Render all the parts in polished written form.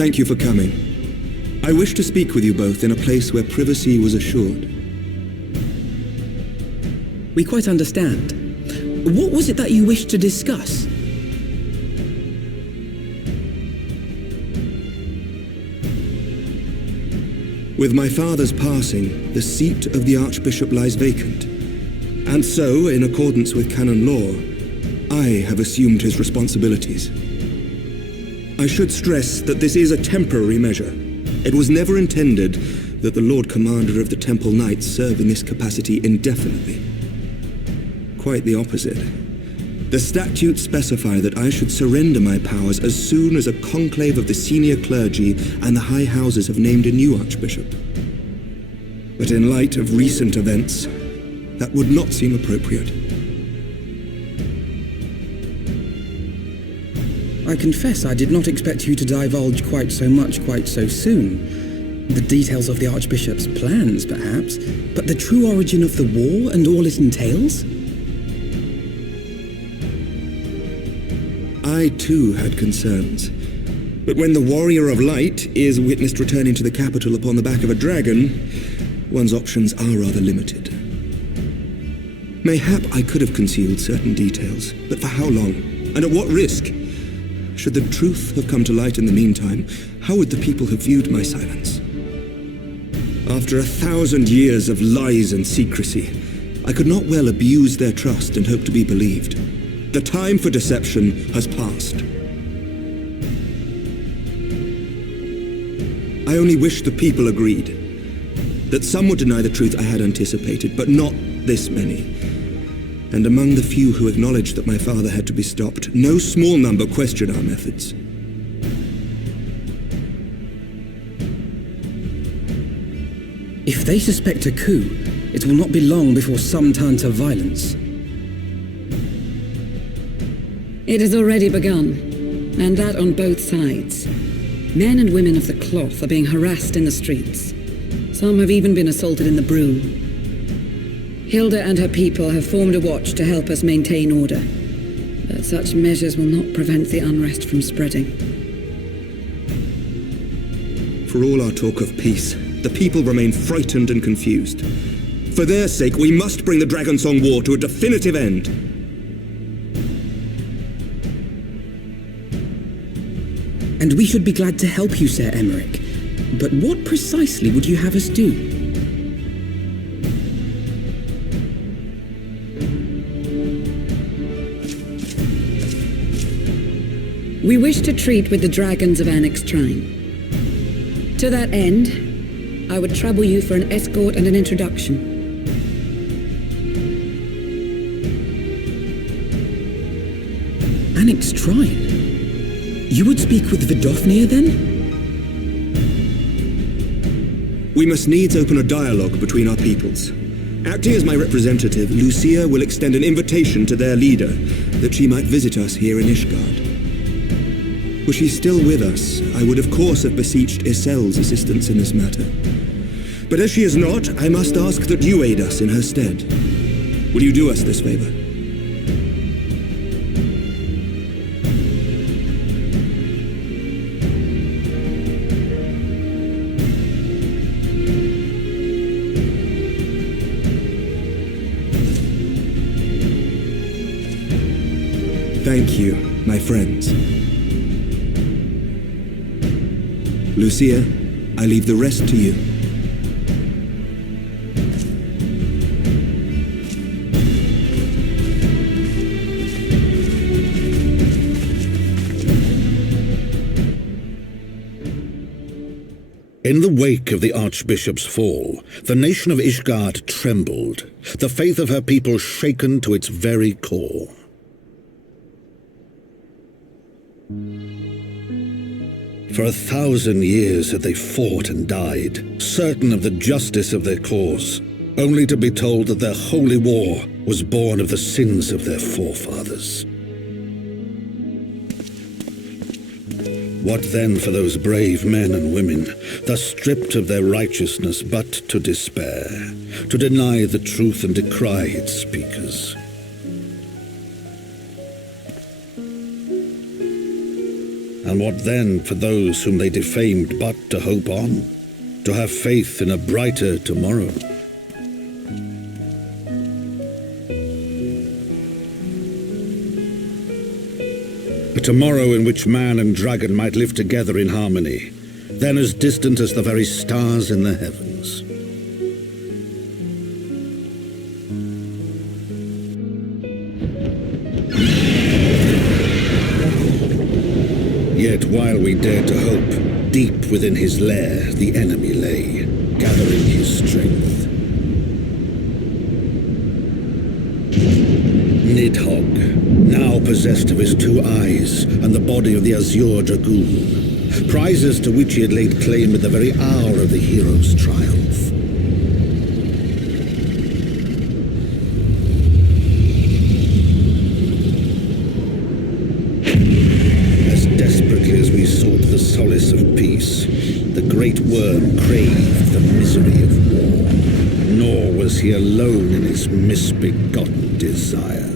Thank you for coming. I wish to speak with you both in a place where privacy was assured. We quite understand. What was it that you wished to discuss? With my father's passing, the seat of the Archbishop lies vacant. And so, in accordance with canon law, I have assumed his responsibilities. I should stress that this is a temporary measure. It was never intended that the Lord Commander of the Temple Knights serve in this capacity indefinitely. Quite the opposite. The statutes specify that I should surrender my powers as soon as a conclave of the senior clergy and the high houses have named a new archbishop. But in light of recent events, that would not seem appropriate. I confess I did not expect you to divulge quite so much quite so soon. The details of the Archbishop's plans, perhaps, but the true origin of the war and all it entails? I too had concerns. But when the Warrior of Light is witnessed returning to the capital upon the back of a dragon, one's options are rather limited. Mayhap I could have concealed certain details, but for how long? And at what risk? Should the truth have come to light in the meantime, how would the people have viewed my silence? After 1,000 years of lies and secrecy, I could not well abuse their trust and hope to be believed. The time for deception has passed. I only wish the people agreed. That some would deny the truth I had anticipated, but not this many. And among the few who acknowledged that my father had to be stopped, no small number questioned our methods. If they suspect a coup, it will not be long before some turn to violence. It has already begun, and that on both sides. Men and women of the cloth are being harassed in the streets. Some have even been assaulted in the broom. Hilda and her people have formed a watch to help us maintain order, but such measures will not prevent the unrest from spreading. For all our talk of peace, the people remain frightened and confused. For their sake, we must bring the Dragonsong War to a definitive end. And we should be glad to help you, Sir Emmerich. But what precisely would you have us do? We wish to treat with the dragons of Annex Shrine. To that end, I would trouble you for an escort and an introduction. Annex Shrine? You would speak with Vidofnir then? We must needs open a dialogue between our peoples. Acting as my representative, Lucia will extend an invitation to their leader that she might visit us here in Ishgard. Were she still with us, I would of course have beseeched Isel's assistance in this matter. But as she is not, I must ask that you aid us in her stead. Will you do us this favor? Thank you, my friends. Lucia, I leave the rest to you. In the wake of the Archbishop's fall, the nation of Ishgard trembled, the faith of her people shaken to its very core. For 1,000 years had they fought and died, certain of the justice of their cause, only to be told that their holy war was born of the sins of their forefathers. What then for those brave men and women, thus stripped of their righteousness but to despair, to deny the truth and decry its speakers? And what then for those whom they defamed but to hope on, to have faith in a brighter tomorrow? A tomorrow in which man and dragon might live together in harmony, then as distant as the very stars in the heavens. Yet while we dared to hope, deep within his lair the enemy lay, gathering his strength. Nidhogg, now possessed of his 2 eyes and the body of the Azure Dragoon, prizes to which he had laid claim at the very hour of the hero's triumph. As desperately as we sought the solace of peace, the great worm craved the misery of war, nor was he alone in his misbegotten desire.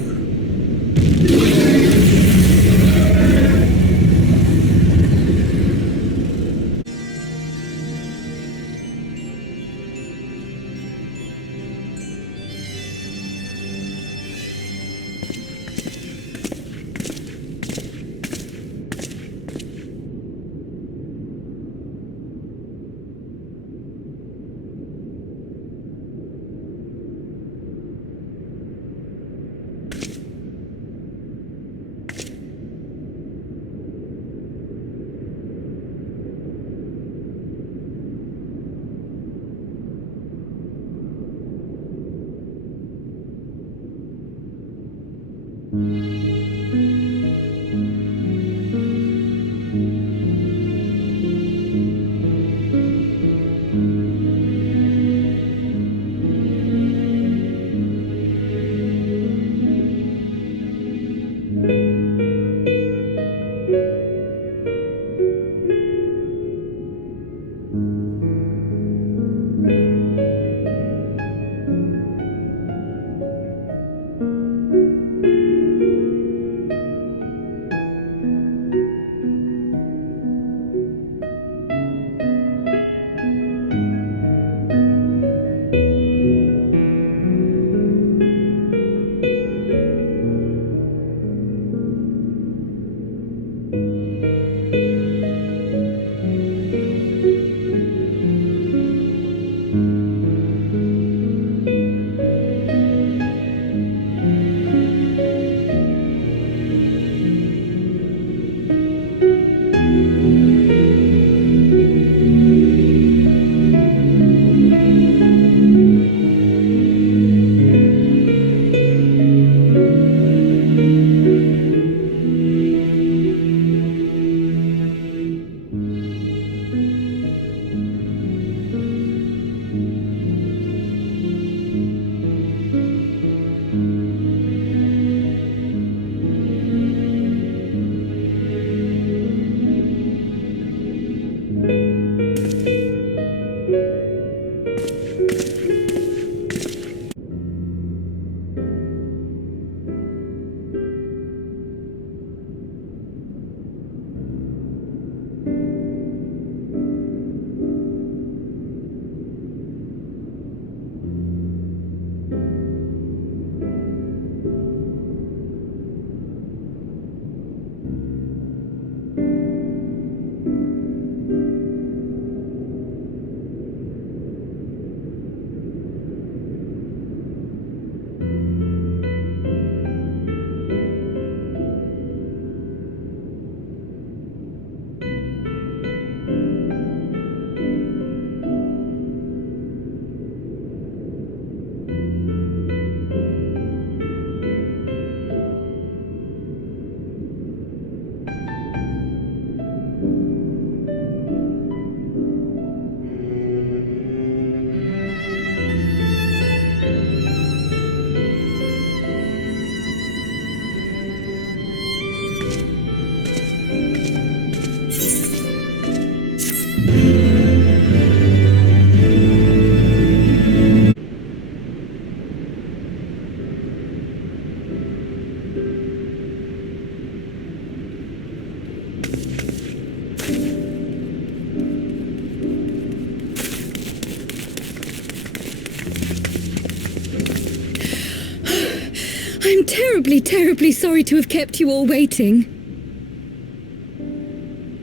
I'm terribly, terribly sorry to have kept you all waiting.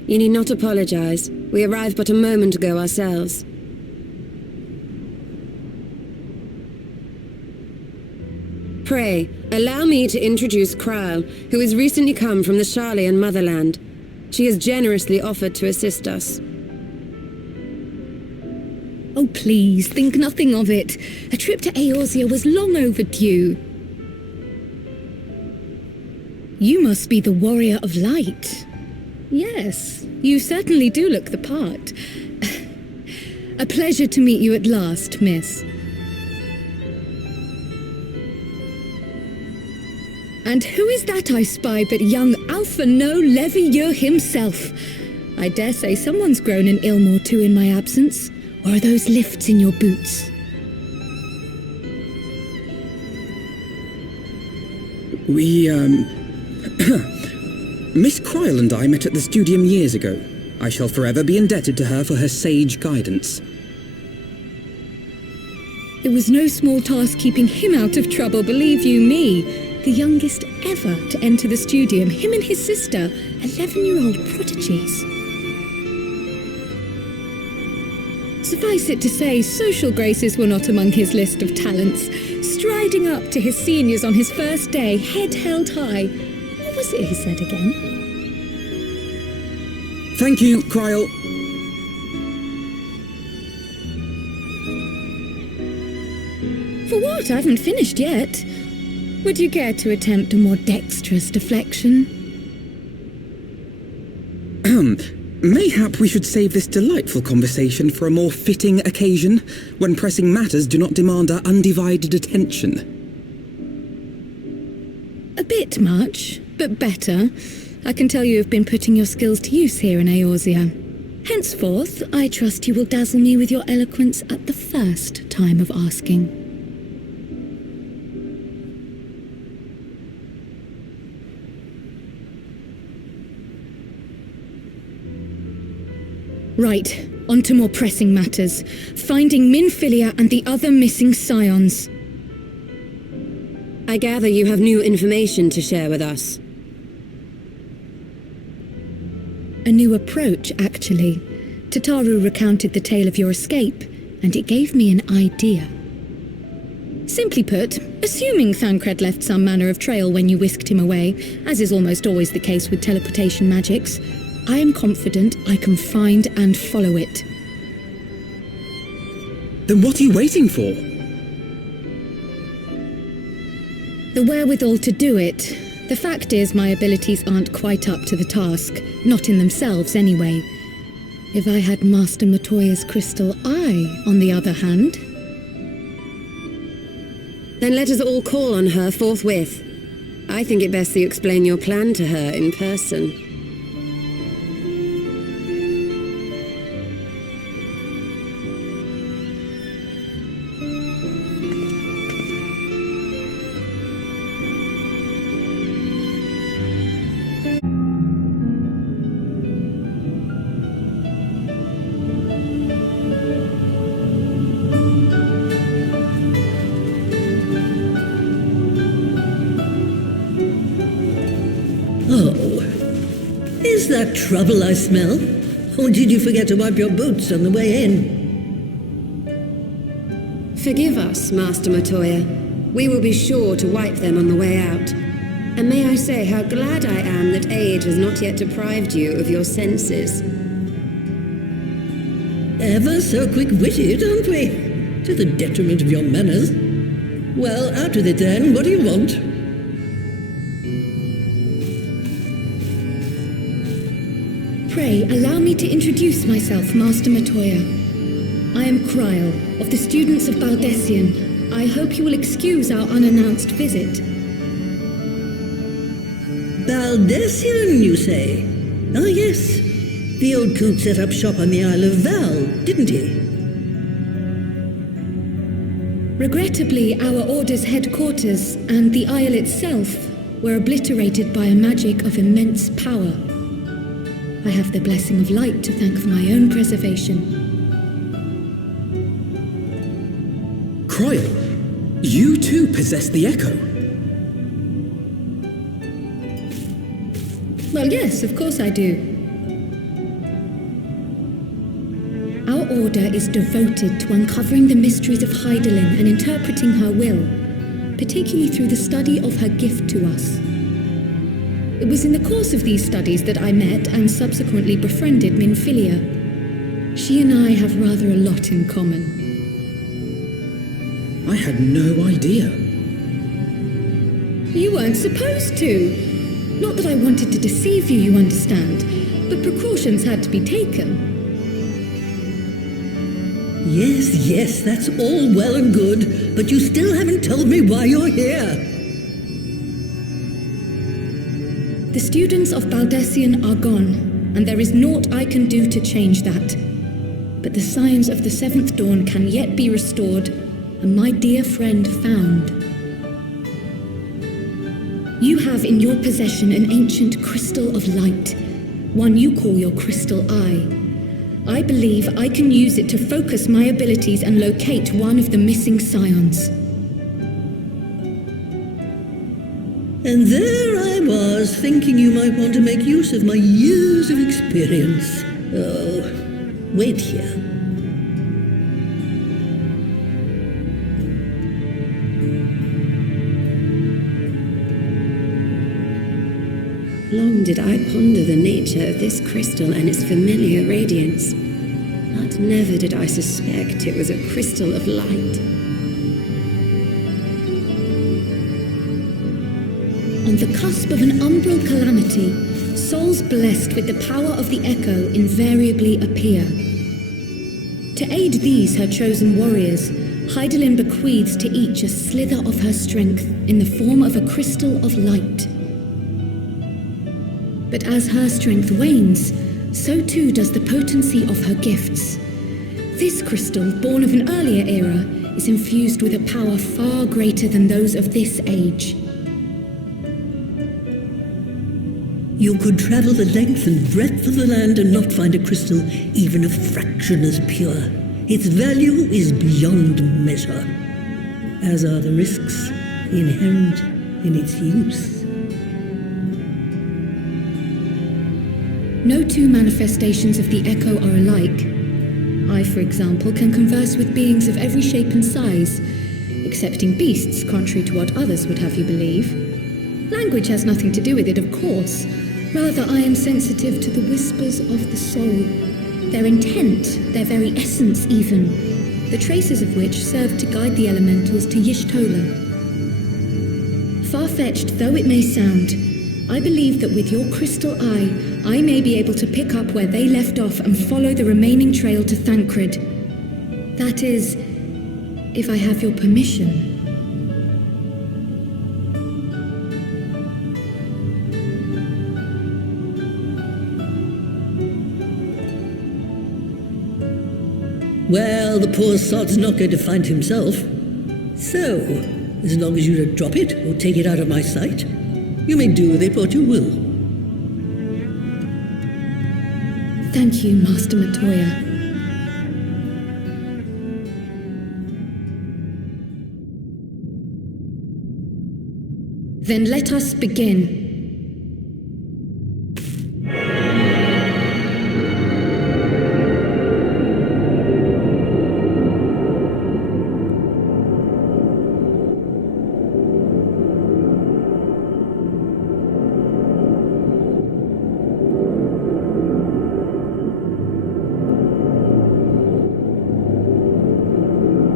You need not apologize. We arrived but a moment ago ourselves. Pray, allow me to introduce Kryle, who has recently come from the Sharlayan motherland. She has generously offered to assist us. Oh, please, think nothing of it. A trip to Eorzea was long overdue. You must be the Warrior of Light. Yes, you certainly do look the part. A pleasure to meet you at last, miss. And who is that I spy but young Alpha No Levieux himself? I dare say someone's grown in Ilmore too in my absence. Or are those lifts in your boots? Miss Kryle and I met at the Studium years ago. I shall forever be indebted to her for her sage guidance. It was no small task keeping him out of trouble, believe you me. The youngest ever to enter the Studium, him and his sister, 11-year-old prodigies. Suffice it to say, social graces were not among his list of talents. Striding up to his seniors on his first day, head held high. What was it he said again? Thank you, Kryle. For what? I haven't finished yet. Would you care to attempt a more dexterous deflection? Mayhap we should save this delightful conversation for a more fitting occasion, when pressing matters do not demand our undivided attention. A bit much, but better. I can tell you have been putting your skills to use here in Eorzea. Henceforth, I trust you will dazzle me with your eloquence at the first time of asking. Right, on to more pressing matters. Finding Minfilia and the other missing scions. I gather you have new information to share with us. A new approach, actually. Tataru recounted the tale of your escape, and it gave me an idea. Simply put, assuming Thancred left some manner of trail when you whisked him away, as is almost always the case with teleportation magics, I am confident I can find and follow it. Then what are you waiting for? The wherewithal to do it. The fact is, my abilities aren't quite up to the task. Not in themselves, anyway. If I had Master Matoya's crystal eye, on the other hand... Then let us all call on her forthwith. I think it best that you explain your plan to her in person. Is that trouble I smell? Or did you forget to wipe your boots on the way in? Forgive us, Master Matoya. We will be sure to wipe them on the way out. And may I say how glad I am that age has not yet deprived you of your senses. Ever so quick-witted, aren't we? To the detriment of your manners. Well, out with it then. What do you want? Pray, allow me to introduce myself, Master Matoya. I am Kryle, of the students of Baldessian. I hope you will excuse our unannounced visit. Baldessian, you say? Ah, yes. The old coot set up shop on the Isle of Val, didn't he? Regrettably, our Order's headquarters and the Isle itself were obliterated by a magic of immense power. I have the blessing of light to thank for my own preservation. Croyle, you too possess the Echo. Well, yes, of course I do. Our order is devoted to uncovering the mysteries of Heidelin and interpreting her will, particularly through the study of her gift to us. It was in the course of these studies that I met and subsequently befriended Minfilia. She and I have rather a lot in common. I had no idea. You weren't supposed to. Not that I wanted to deceive you, you understand, but precautions had to be taken. Yes, that's all well and good, but you still haven't told me why you're here. The students of Baldessian are gone, and there is naught I can do to change that. But the signs of the Seventh Dawn can yet be restored, and my dear friend found. You have in your possession an ancient crystal of light, one you call your crystal eye. I believe I can use it to focus my abilities and locate one of the missing scions. And there I was, thinking you might want to make use of my years of experience. Oh, wait here. Long did I ponder the nature of this crystal and its familiar radiance, but never did I suspect it was a crystal of light. On the cusp of an umbral calamity, souls blessed with the power of the Echo invariably appear. To aid these, her chosen warriors, Heidelin bequeaths to each a slither of her strength in the form of a crystal of light. But as her strength wanes, so too does the potency of her gifts. This crystal, born of an earlier era, is infused with a power far greater than those of this age. You could travel the length and breadth of the land and not find a crystal even a fraction as pure. Its value is beyond measure, as are the risks inherent in its use. No two manifestations of the Echo are alike. I, for example, can converse with beings of every shape and size, excepting beasts, contrary to what others would have you believe. Language has nothing to do with it, of course. Rather, I am sensitive to the whispers of the soul, their intent, their very essence even, the traces of which serve to guide the elementals to Y'shtola. Far-fetched though it may sound, I believe that with your crystal eye, I may be able to pick up where they left off and follow the remaining trail to Thancred. That is, if I have your permission. Well, the poor sod's not going to find himself. So, as long as you don't drop it or take it out of my sight, you may do with it what you will. Thank you, Master Matoya. Then let us begin.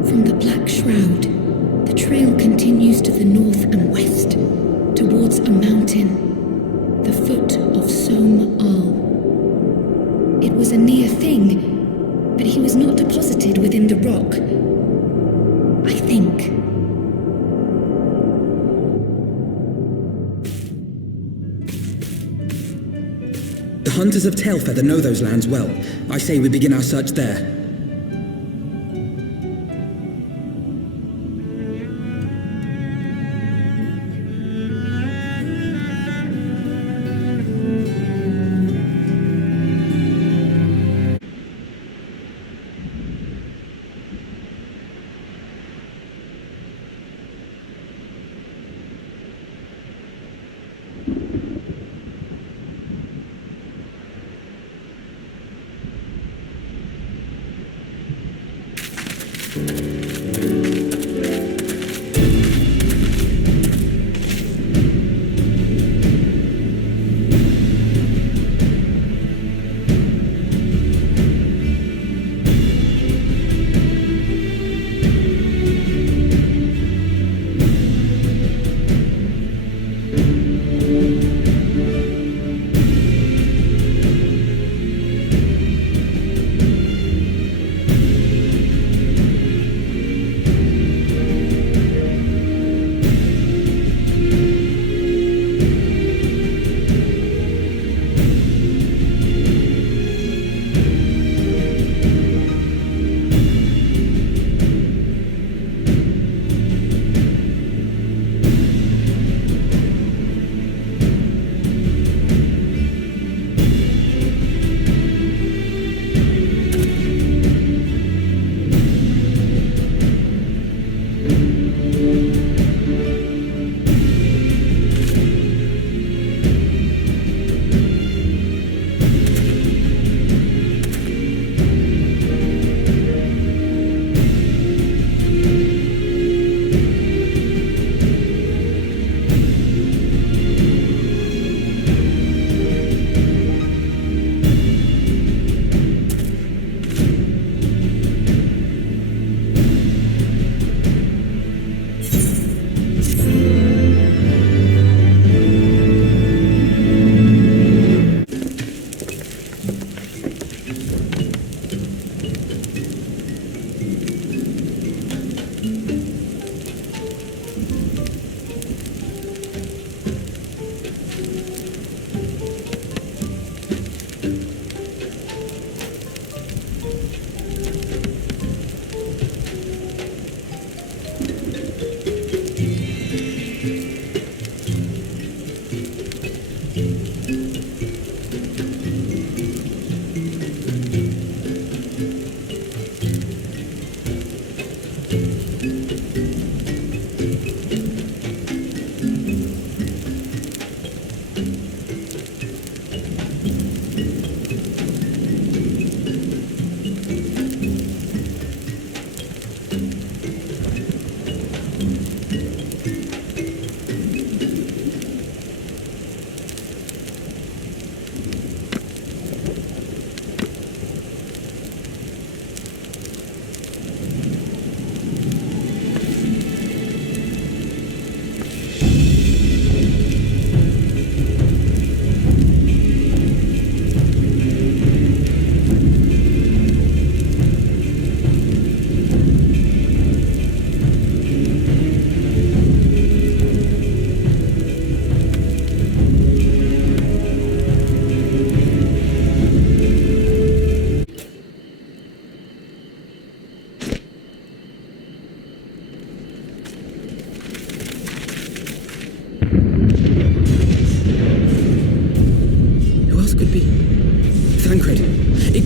From the Black Shroud, the trail continues to the north and west, towards a mountain, the foot of Som Al. It was a near thing, but he was not deposited within the rock. I think. The hunters of Tailfeather know those lands well. I say we begin our search there.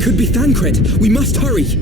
It could be Thancred. We must hurry.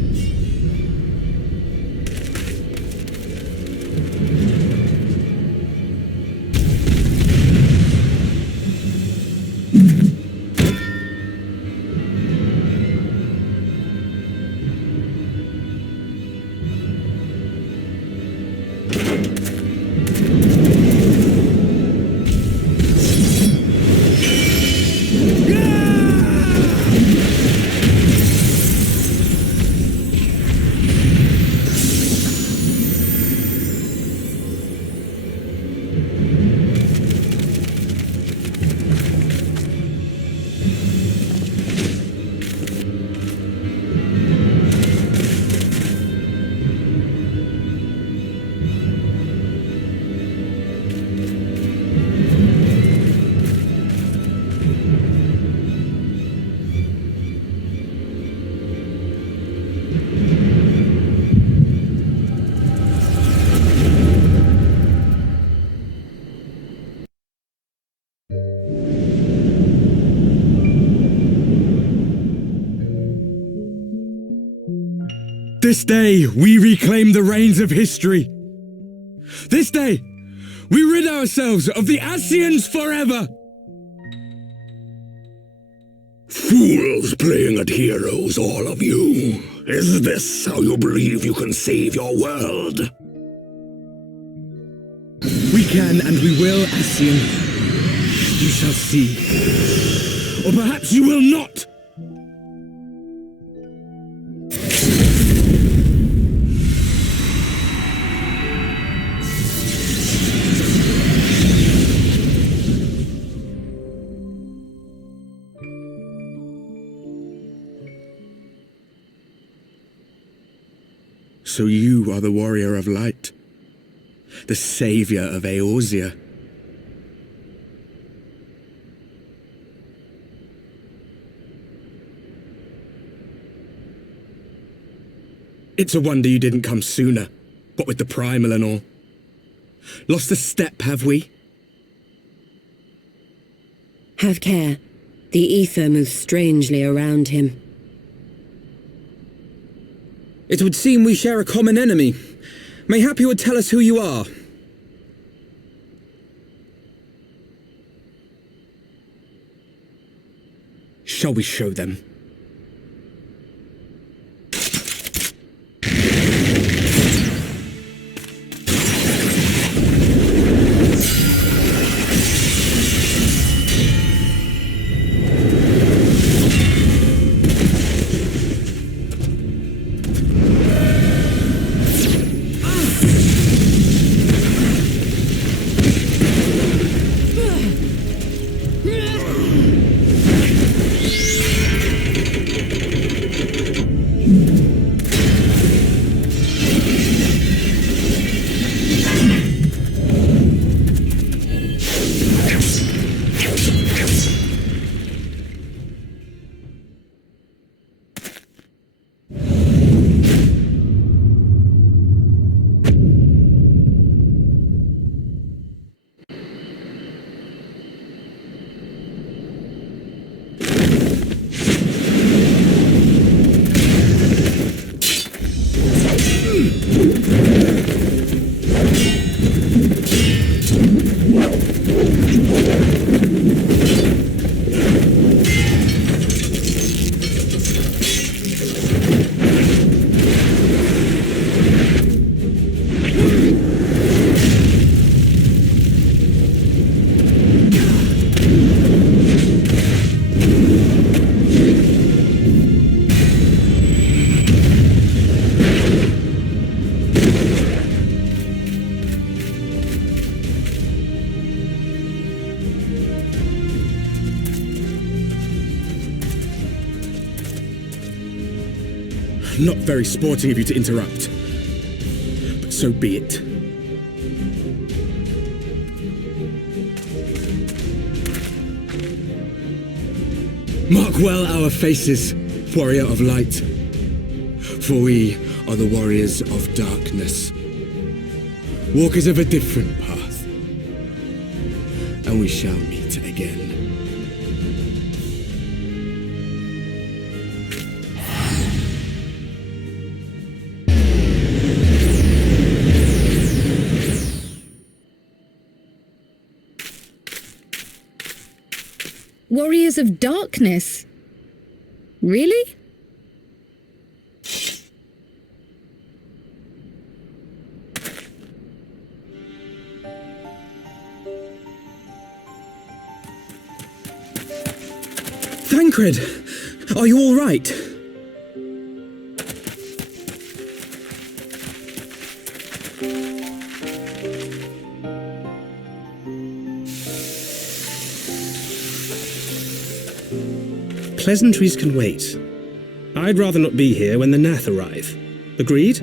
This day, we reclaim the reins of history. This day, we rid ourselves of the Ascians forever. Fools playing at heroes, all of you. Is this how you believe you can save your world? We can and we will, Ascian. You shall see. Or perhaps you will not. So you are the warrior of light, the savior of Eorzea. It's a wonder you didn't come sooner, what with the primal and all. Lost a step, have we? Have care. The ether moves strangely around him. It would seem we share a common enemy. Mayhap you would tell us who you are. Shall we show them? Not very sporting of you to interrupt, but so be it. Mark well our faces, warrior of light, for we are the warriors of darkness, walkers of a different path, and we shall meet again. Warriors of Darkness? Really? Thancred! Are you all right? Pleasantries can wait. I'd rather not be here when the Nath arrive. Agreed?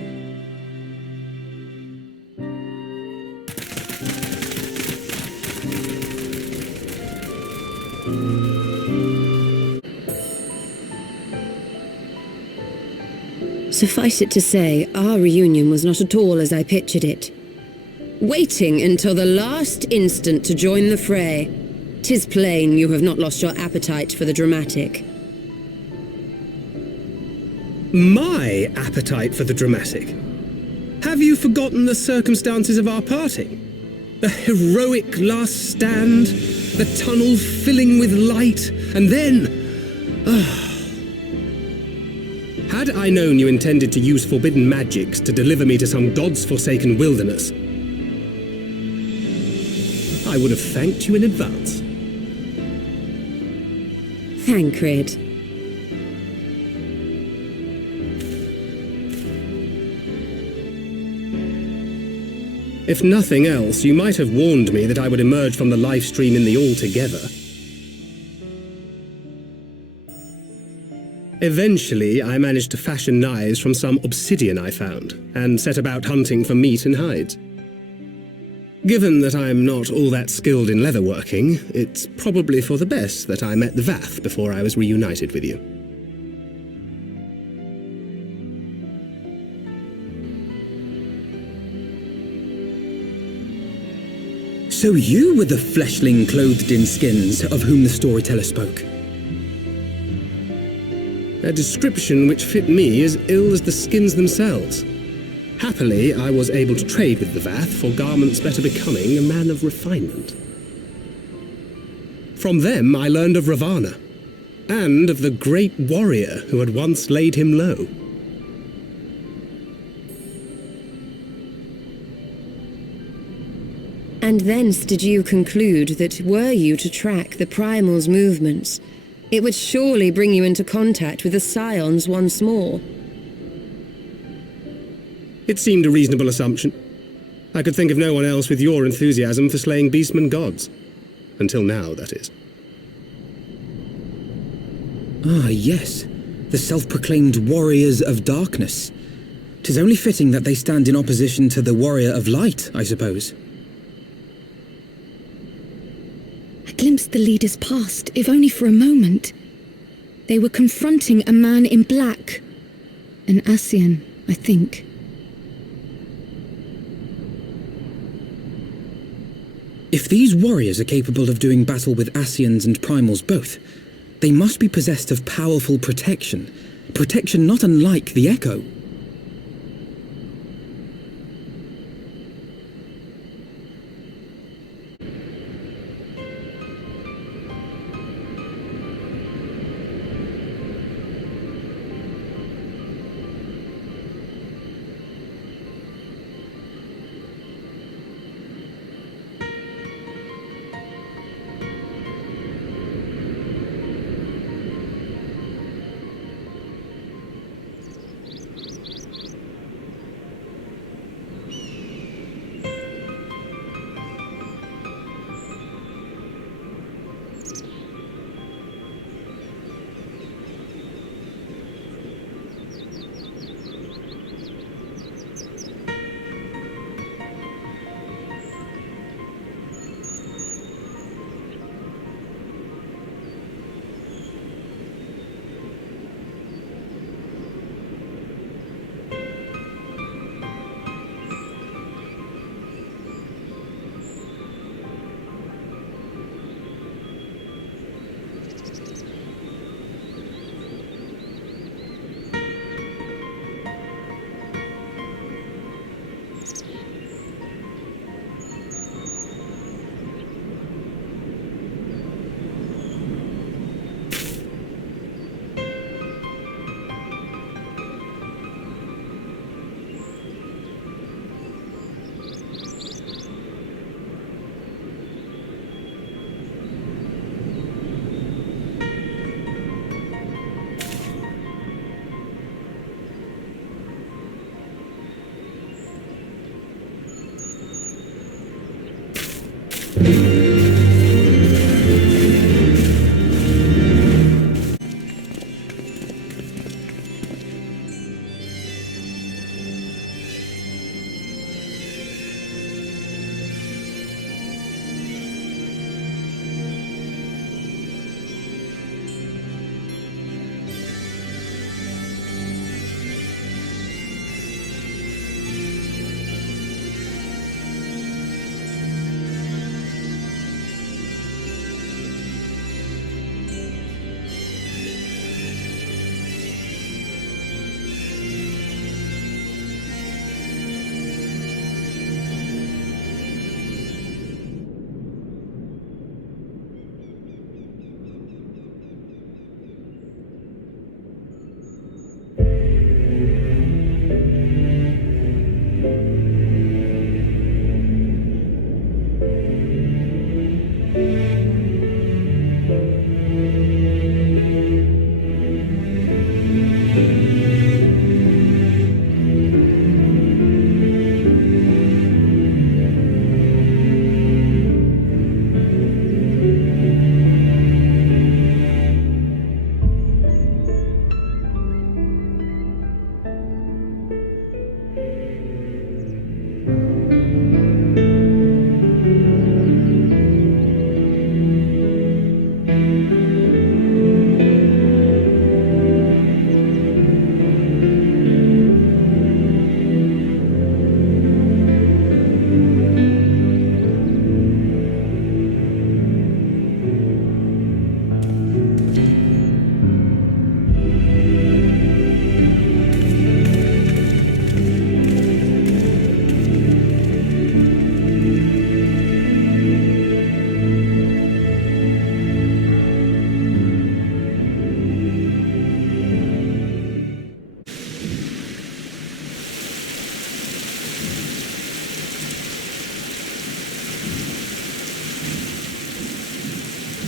Suffice it to say, our reunion was not at all as I pictured it. Waiting until the last instant to join the fray. 'Tis plain you have not lost your appetite for the dramatic. My appetite for the dramatic? Have you forgotten the circumstances of our parting? The heroic last stand, the tunnel filling with light, and then... Had I known you intended to use forbidden magics to deliver me to some god's forsaken wilderness, I would have thanked you in advance. Thancred. If nothing else, you might have warned me that I would emerge from the life stream in the Altogether. Eventually, I managed to fashion knives from some obsidian I found, and set about hunting for meat and hides. Given that I'm not all that skilled in leatherworking, it's probably for the best that I met the Vath before I was reunited with you. So you were the fleshling clothed in skins of whom the storyteller spoke? A description which fit me as ill as the skins themselves. Happily, I was able to trade with the Vath for garments better becoming a man of refinement. From them I learned of Ravana, and of the great warrior who had once laid him low. And thence did you conclude that were you to track the Primal's movements, it would surely bring you into contact with the Scions once more. It seemed a reasonable assumption. I could think of no one else with your enthusiasm for slaying beastmen gods. Until now, that is. Ah, yes. The self-proclaimed Warriors of Darkness. 'Tis only fitting that they stand in opposition to the Warrior of Light, I suppose. I glimpsed the leaders past, if only for a moment. They were confronting a man in black. An Ascian, I think. If these warriors are capable of doing battle with Ascians and Primals both, they must be possessed of powerful protection. Protection not unlike the Echo.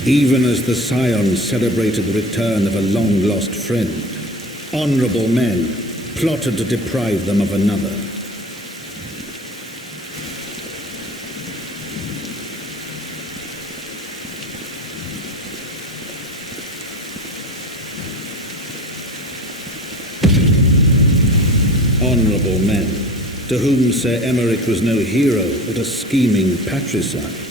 Even as the Scions celebrated the return of a long-lost friend, honorable men plotted to deprive them of another. Honorable men, to whom Sir Emmerich was no hero but a scheming patricide.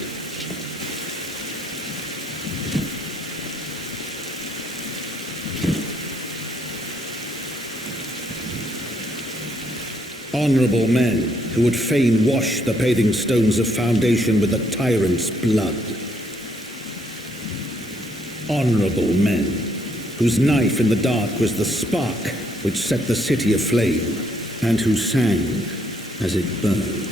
Honorable men who would fain wash the paving stones of foundation with the tyrant's blood. Honorable men whose knife in the dark was the spark which set the city aflame, and who sang as it burned.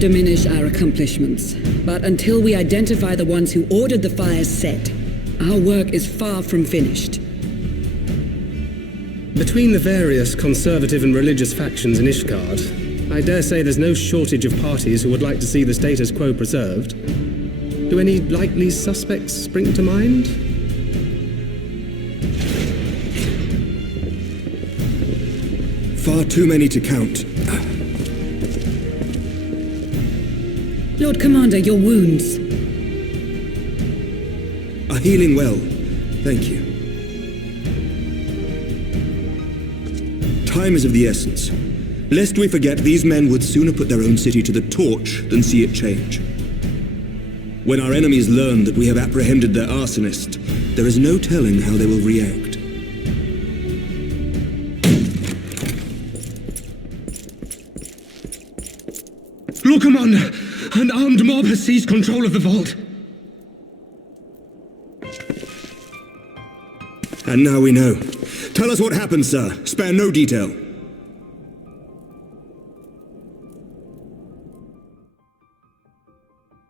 diminish our accomplishments, but until we identify the ones who ordered the fires set, our work is far from finished. Between the various conservative and religious factions in Ishgard, I dare say there's no shortage of parties who would like to see the status quo preserved. Do any likely suspects spring to mind? Far too many to count. Lord Commander, your wounds. Are healing well. Thank you. Time is of the essence. Lest we forget, these men would sooner put their own city to the torch than see it change. When our enemies learn that we have apprehended their arsonist, there is no telling how they will react. Lord Commander, an armed mob has seized control of the vault. And now we know. Tell us what happened, sir. Spare no detail.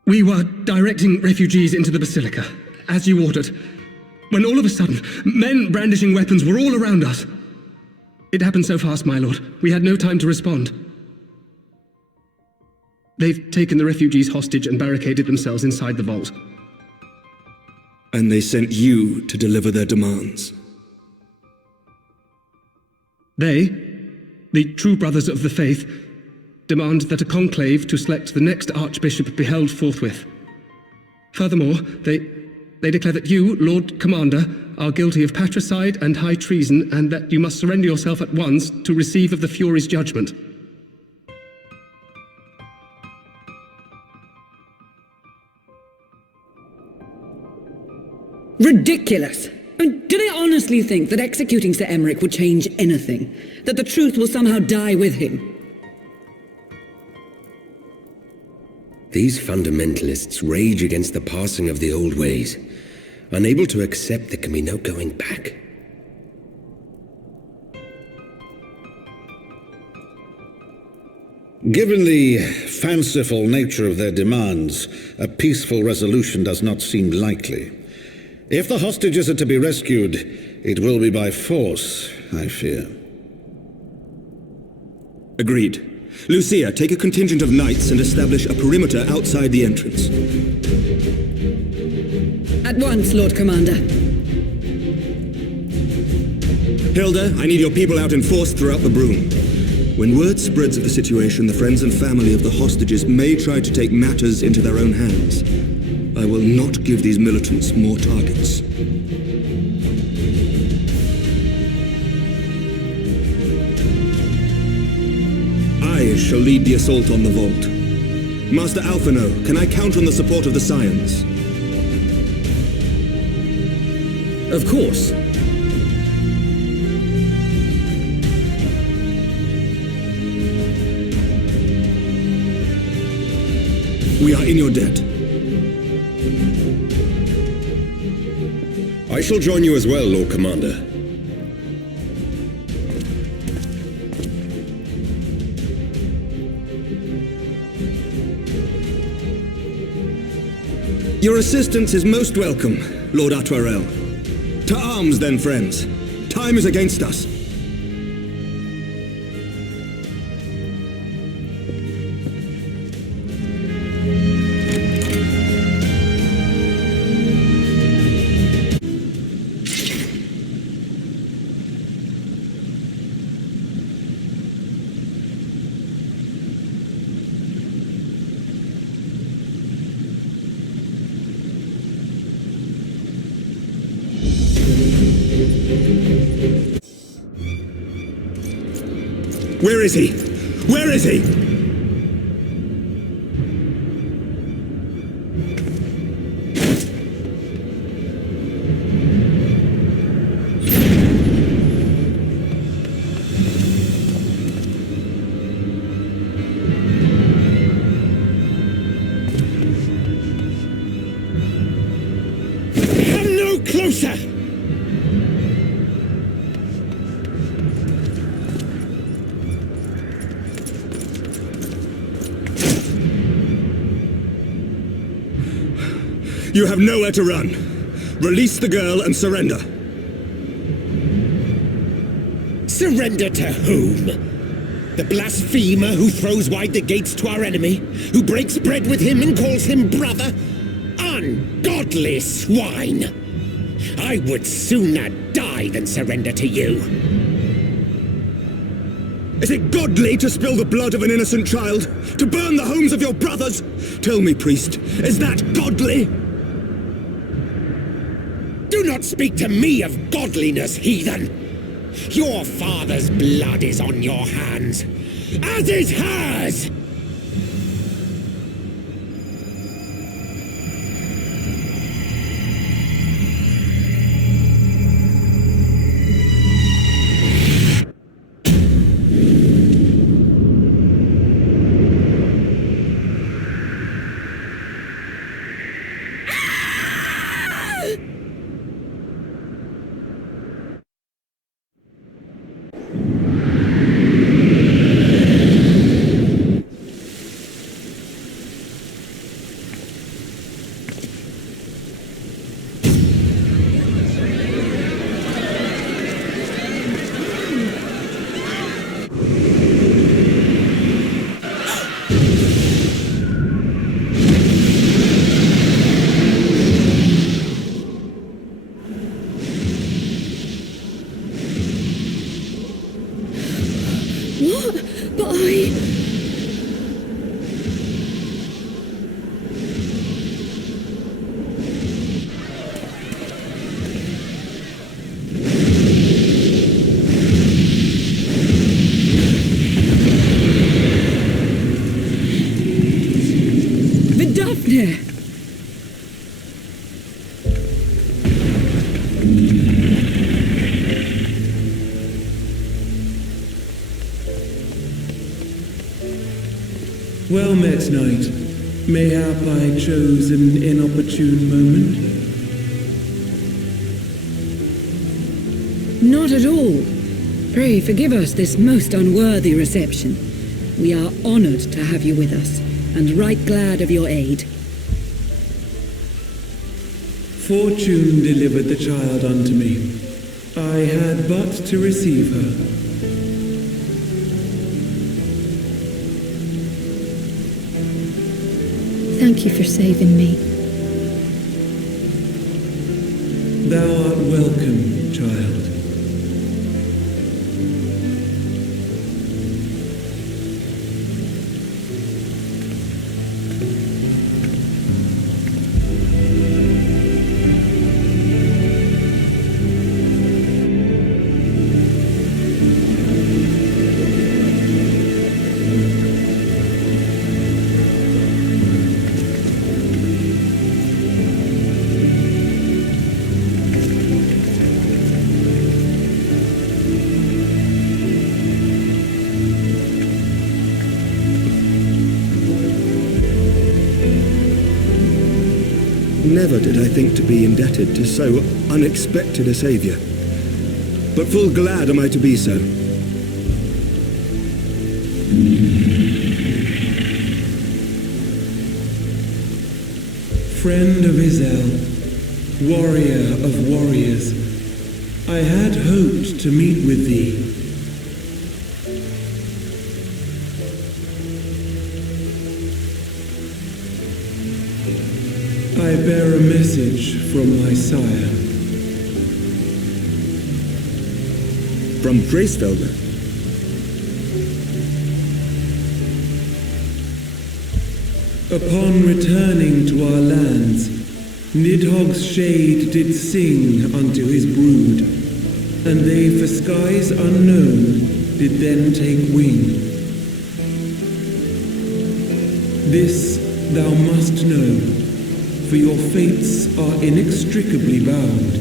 We were directing refugees into the Basilica, as you ordered, when all of a sudden, men brandishing weapons were all around us. It happened so fast, my lord. We had no time to respond. They've taken the refugees hostage and barricaded themselves inside the vault. And they sent you to deliver their demands. They, the true brothers of the faith, demand that a conclave to select the next archbishop be held forthwith. Furthermore, they declare that you, Lord Commander, are guilty of patricide and high treason, and that you must surrender yourself at once to receive of the Fury's judgment. Ridiculous! Do they honestly think that executing Sir Emmerich would change anything? That the truth will somehow die with him? These fundamentalists rage against the passing of the old ways, unable to accept there can be no going back. Given the fanciful nature of their demands, a peaceful resolution does not seem likely. If the hostages are to be rescued, it will be by force, I fear. Agreed. Lucia, take a contingent of knights and establish a perimeter outside the entrance. At once, Lord Commander. Hilda, I need your people out in force throughout the Broom. When word spreads of the situation, the friends and family of the hostages may try to take matters into their own hands. I will not give these militants more targets. I shall lead the assault on the vault. Master Alphino, can I count on the support of the Scions? Of course. We are in your debt. I shall join you as well, Lord Commander. Your assistance is most welcome, Lord Atwarel. To arms, then, friends. Time is against us. Where is he? Where is he? Come no closer! You have nowhere to run. Release the girl and surrender. Surrender to whom? The blasphemer who throws wide the gates to our enemy? Who breaks bread with him and calls him brother? Ungodly swine! I would sooner die than surrender to you. Is it godly to spill the blood of an innocent child? To burn the homes of your brothers? Tell me, priest, is that godly? Do not speak to me of godliness, heathen! Your father's blood is on your hands, as is hers! Well met, knight. Mayhap I chose an inopportune moment? Not at all. Pray forgive us this most unworthy reception. We are honored to have you with us, and right glad of your aid. Fortune delivered the child unto me. I had but to receive her. Thank you for saving me. Thou art welcome, child. Never did I think to be indebted to so unexpected a saviour. But full glad am I to be so. Friend of Izel, warrior of warriors, I had hoped to meet with thee. I bear a message from my sire. From Gracefelder? Upon returning to our lands, Nidhogg's shade did sing unto his brood, and they for skies unknown did then take wing. This thou must know, for your fates are inextricably bound.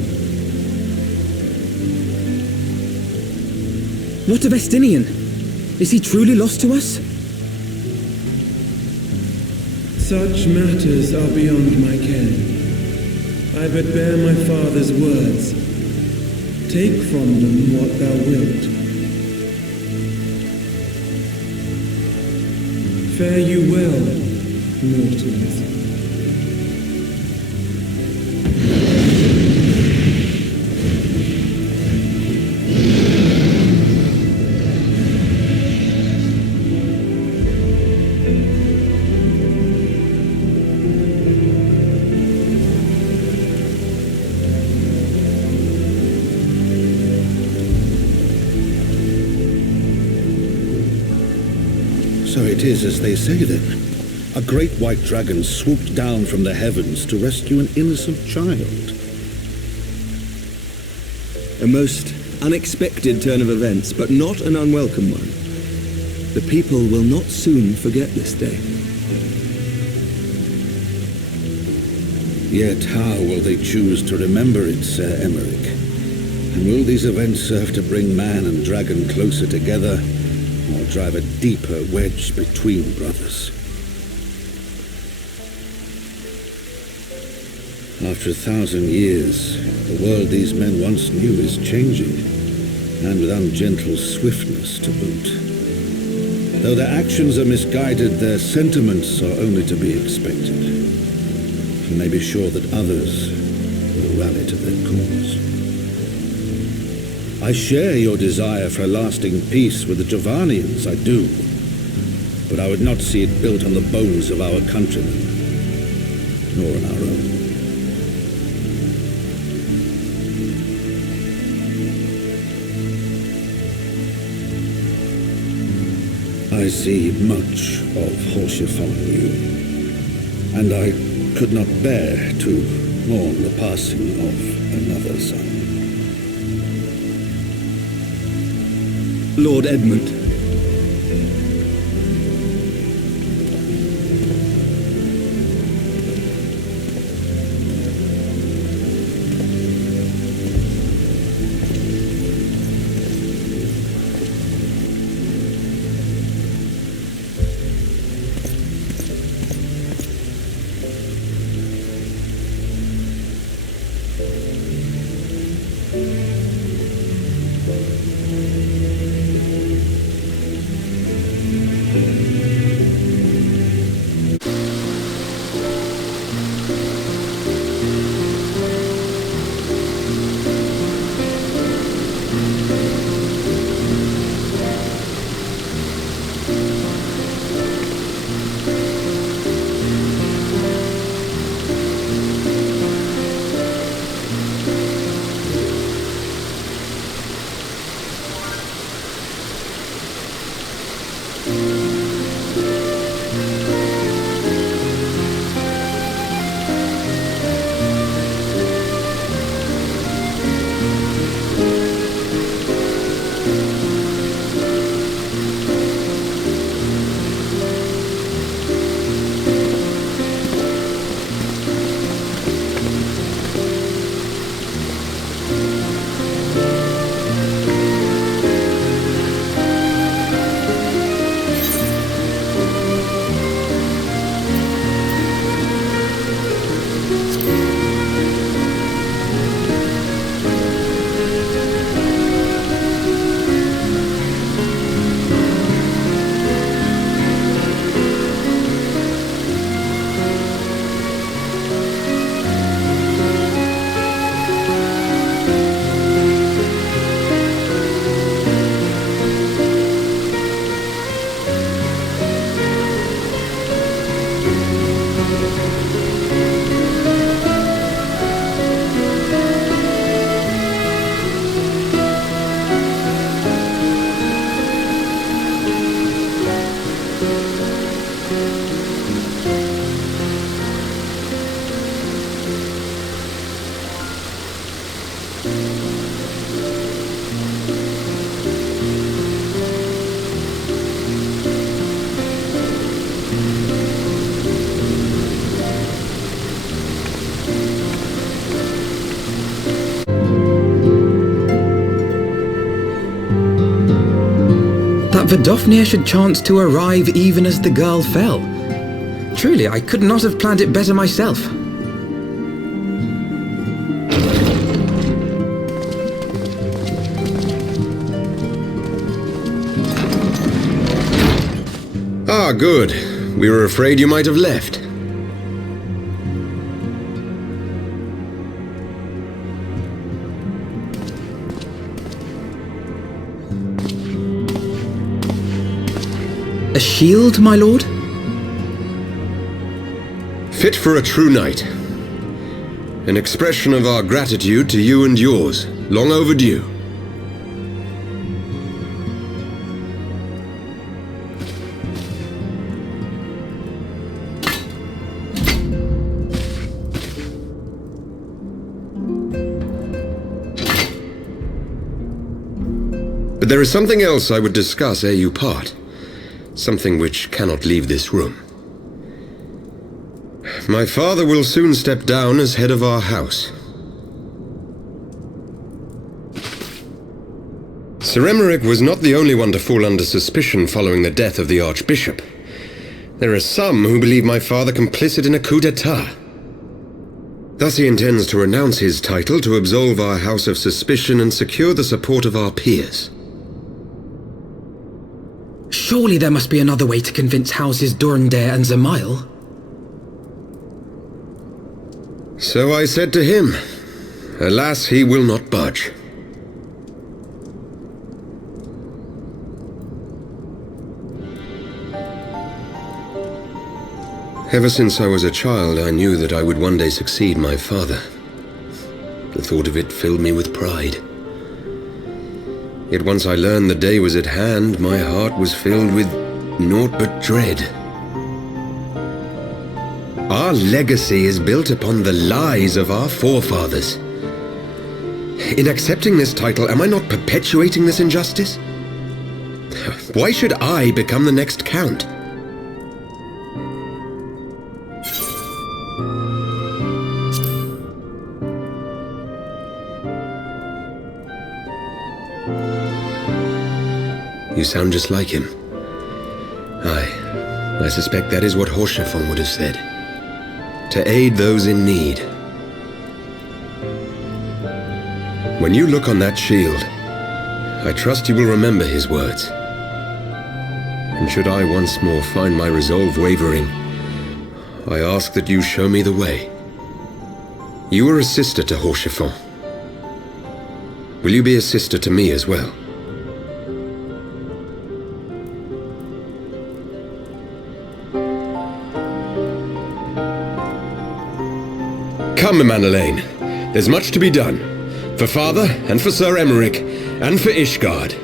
What of Estinian? Is he truly lost to us? Such matters are beyond my ken. I but bear my father's words. Take from them what thou wilt. Fare you well, mortals. So it is as they say then. A great white dragon swooped down from the heavens to rescue an innocent child. A most unexpected turn of events, but not an unwelcome one. The people will not soon forget this day. Yet how will they choose to remember it, Sir Emmerich? And will these events serve to bring man and dragon closer together, or drive a deeper wedge between brothers? After 1,000 years, the world these men once knew is changing, and with ungentle swiftness to boot. Though their actions are misguided, their sentiments are only to be expected. You may be sure that others will rally to their cause. I share your desire for a lasting peace with the Javanians, I do. But I would not see it built on the bones of our countrymen, nor on our own. I see much of Horsefon you, and I could not bear to mourn the passing of another son. Lord Edmund. Vidofnir should chance to arrive even as the girl fell. Truly, I could not have planned it better myself. Ah, good. We were afraid you might have left. A shield, my lord? Fit for a true knight. An expression of our gratitude to you and yours, long overdue. But there is something else I would discuss ere you part. Something which cannot leave this room. My father will soon step down as head of our house. Sir Emmerich was not the only one to fall under suspicion following the death of the Archbishop. There are some who believe my father complicit in a coup d'etat. Thus he intends to renounce his title to absolve our house of suspicion and secure the support of our peers. Surely there must be another way to convince Houses Durandare and Zemail. So I said to him. Alas, he will not budge. Ever since I was a child, I knew that I would one day succeed my father. The thought of it filled me with pride. Yet once I learned the day was at hand, my heart was filled with naught but dread. Our legacy is built upon the lies of our forefathers. In accepting this title, am I not perpetuating this injustice? Why should I become the next count? You sound just like him. I suspect that is what Horschiffon would have said. To aid those in need. When you look on that shield, I trust you will remember his words. And should I once more find my resolve wavering, I ask that you show me the way. You were a sister to Horschiffon. Will you be a sister to me as well? Come, Manelaine. There's much to be done. For Father, and for Sir Emmerich, and for Ishgard.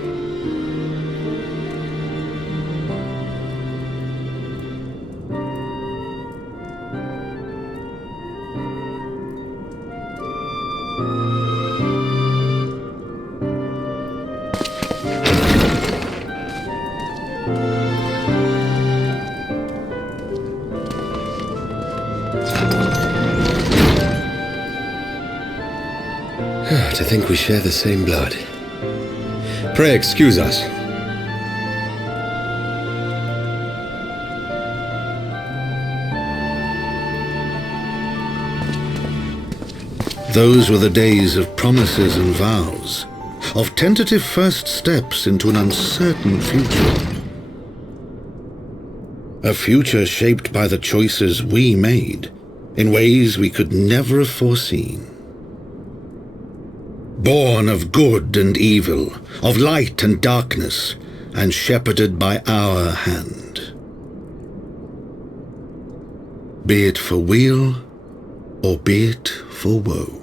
To think we share the same blood. Pray excuse us. Those were the days of promises and vows, of tentative first steps into an uncertain future. A future shaped by the choices we made, in ways we could never have foreseen. Born of good and evil, of light and darkness, and shepherded by our hand. Be it for weal, or be it for woe.